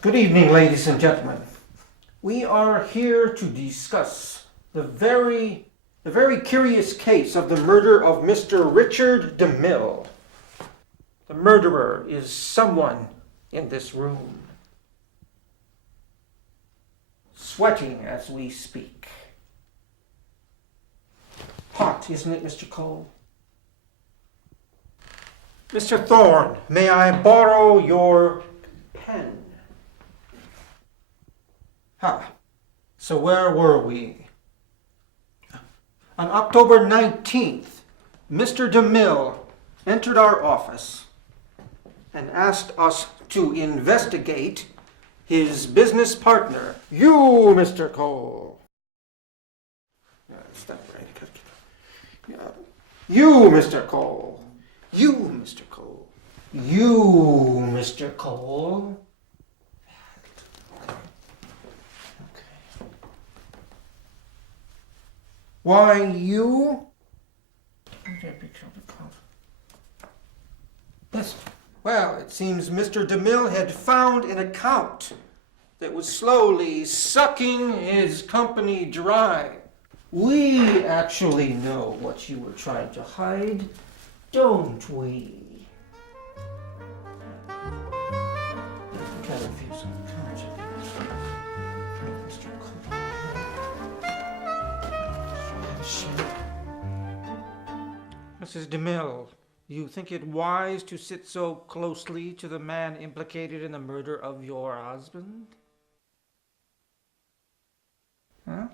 Good evening, ladies and gentlemen. We are here to discuss the very curious case of the murder of Mr. Richard DeMille. The murderer is someone in this room, sweating as we speak. Hot, isn't it, Mr. Cole? Mr. Thorne, may I borrow your pen? So where were we? On October 19th, Mr. DeMille entered our office and asked us to investigate his business partner, you, Mr. Cole. Stop right. You, Mr. Cole. You, Mr. Cole. You, Mr. Cole. Why, you? Yes. Well, it seems Mr. DeMille had found an account that was slowly sucking his company dry. We actually know what you were trying to hide, don't we? Gotta refuse on account. Mr. Cole. Mrs. DeMille, you think it wise to sit so closely to the man implicated in the murder of your husband? Huh?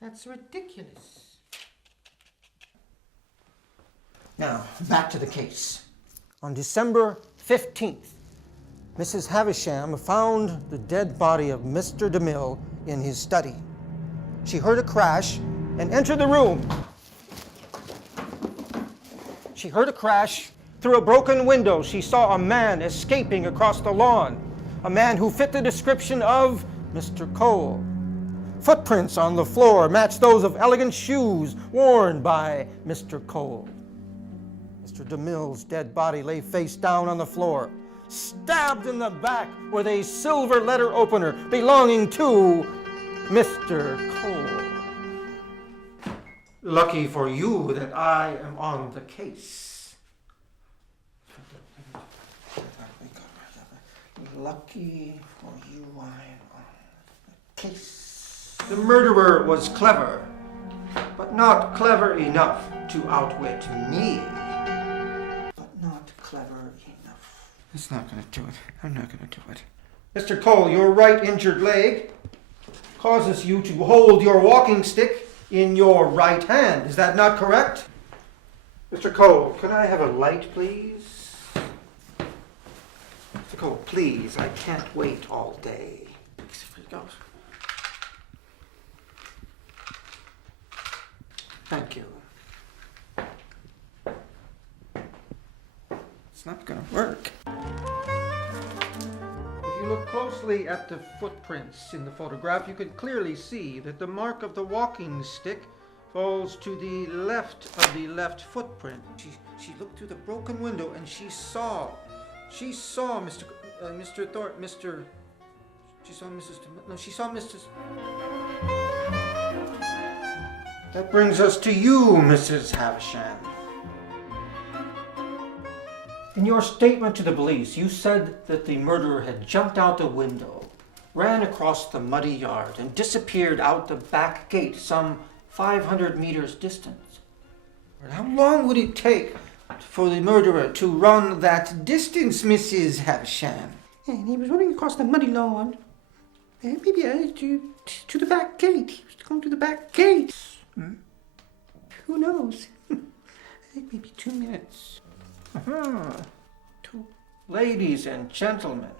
That's ridiculous. Now, back to the case. On December 15th, Mrs. Havisham found the dead body of Mr. DeMille in his study. She heard a crash and entered the room. She heard a crash. Through a broken window, she saw a man escaping across the lawn, a man who fit the description of Mr. Cole. Footprints on the floor matched those of elegant shoes worn by Mr. Cole. Mr. DeMille's dead body lay face down on the floor, stabbed in the back with a silver letter opener belonging to Mr. Cole. Lucky for you that I am on the case. Lucky for you I am on the case. The murderer was clever, but not clever enough to outwit me. Clever enough. That's not going to do it. I'm not going to do it. Mr. Cole, your right injured leg causes you to hold your walking stick in your right hand. Is that not correct? Mr. Cole, can I have a light, please? Mr. Cole, please. I can't wait all day. Thank you. It's not going to work. If you look closely at the footprints in the photograph, you can clearly see that the mark of the walking stick falls to the left of the left footprint. She looked through the broken window and she saw Mr. Thornton, she saw Mrs. No, she saw Mrs. That brings us to you, Mrs. Havisham. In your statement to the police, you said that the murderer had jumped out the window. ran across the muddy yard and disappeared out the back gate some 500 meters distant. How long would it take for the murderer to run that distance, Mrs. Havisham? And he was running across the muddy lawn. Maybe to the back gate. He was going to the back gate. Who knows? I think maybe 2 minutes. Ladies and gentlemen,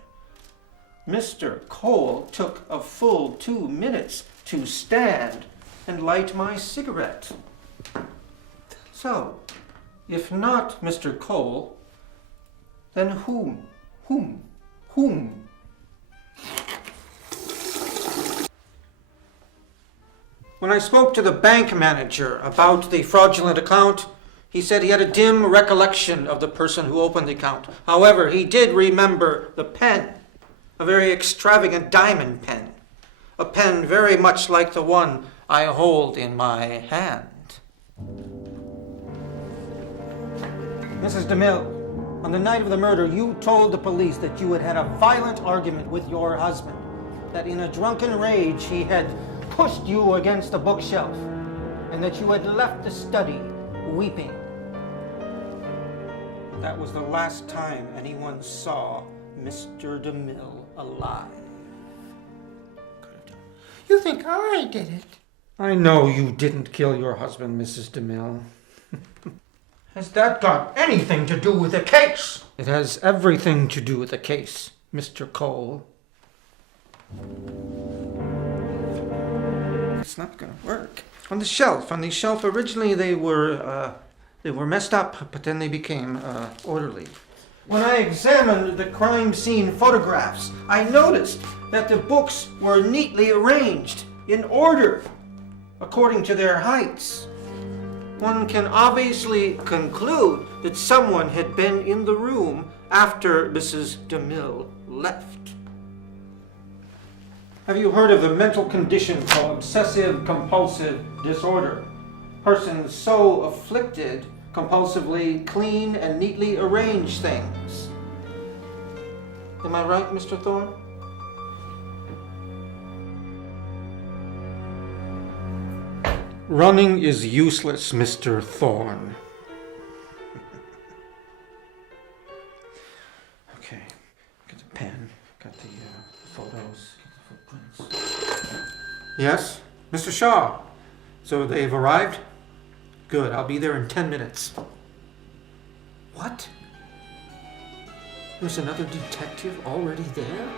Mr. Cole took a full 2 minutes to stand and light my cigarette. So, if not Mr. Cole, then whom? When I spoke to the bank manager about the fraudulent account, he said he had a dim recollection of the person who opened the account. However, he did remember the pen, a very extravagant diamond pen, a pen very much like the one I hold in my hand. Mrs. DeMille, on the night of the murder, you told the police that you had had a violent argument with your husband, that in a drunken rage he had pushed you against a bookshelf, and that you had left the study weeping. That was the last time anyone saw Mr. DeMille alive. You think I did it? I know you didn't kill your husband, Mrs. DeMille. Has that got anything to do with the case? It has everything to do with the case, Mr. Cole. It's not going to work. On the shelf, originally they were messed up, but then they became orderly. When I examined the crime scene photographs, I noticed that the books were neatly arranged in order, according to their heights. One can obviously conclude that someone had been in the room after Mrs. DeMille left. Have you heard of a mental condition called obsessive-compulsive disorder? Persons so afflicted compulsively clean and neatly arrange things. Am I right, Mr. Thorne? Running is useless, Mr. Thorne. Okay, got the pen, got the photos, got the footprints. Yes, Mr. Shah. So they've arrived? Good, I'll be there in 10 minutes. What? There's another detective already there?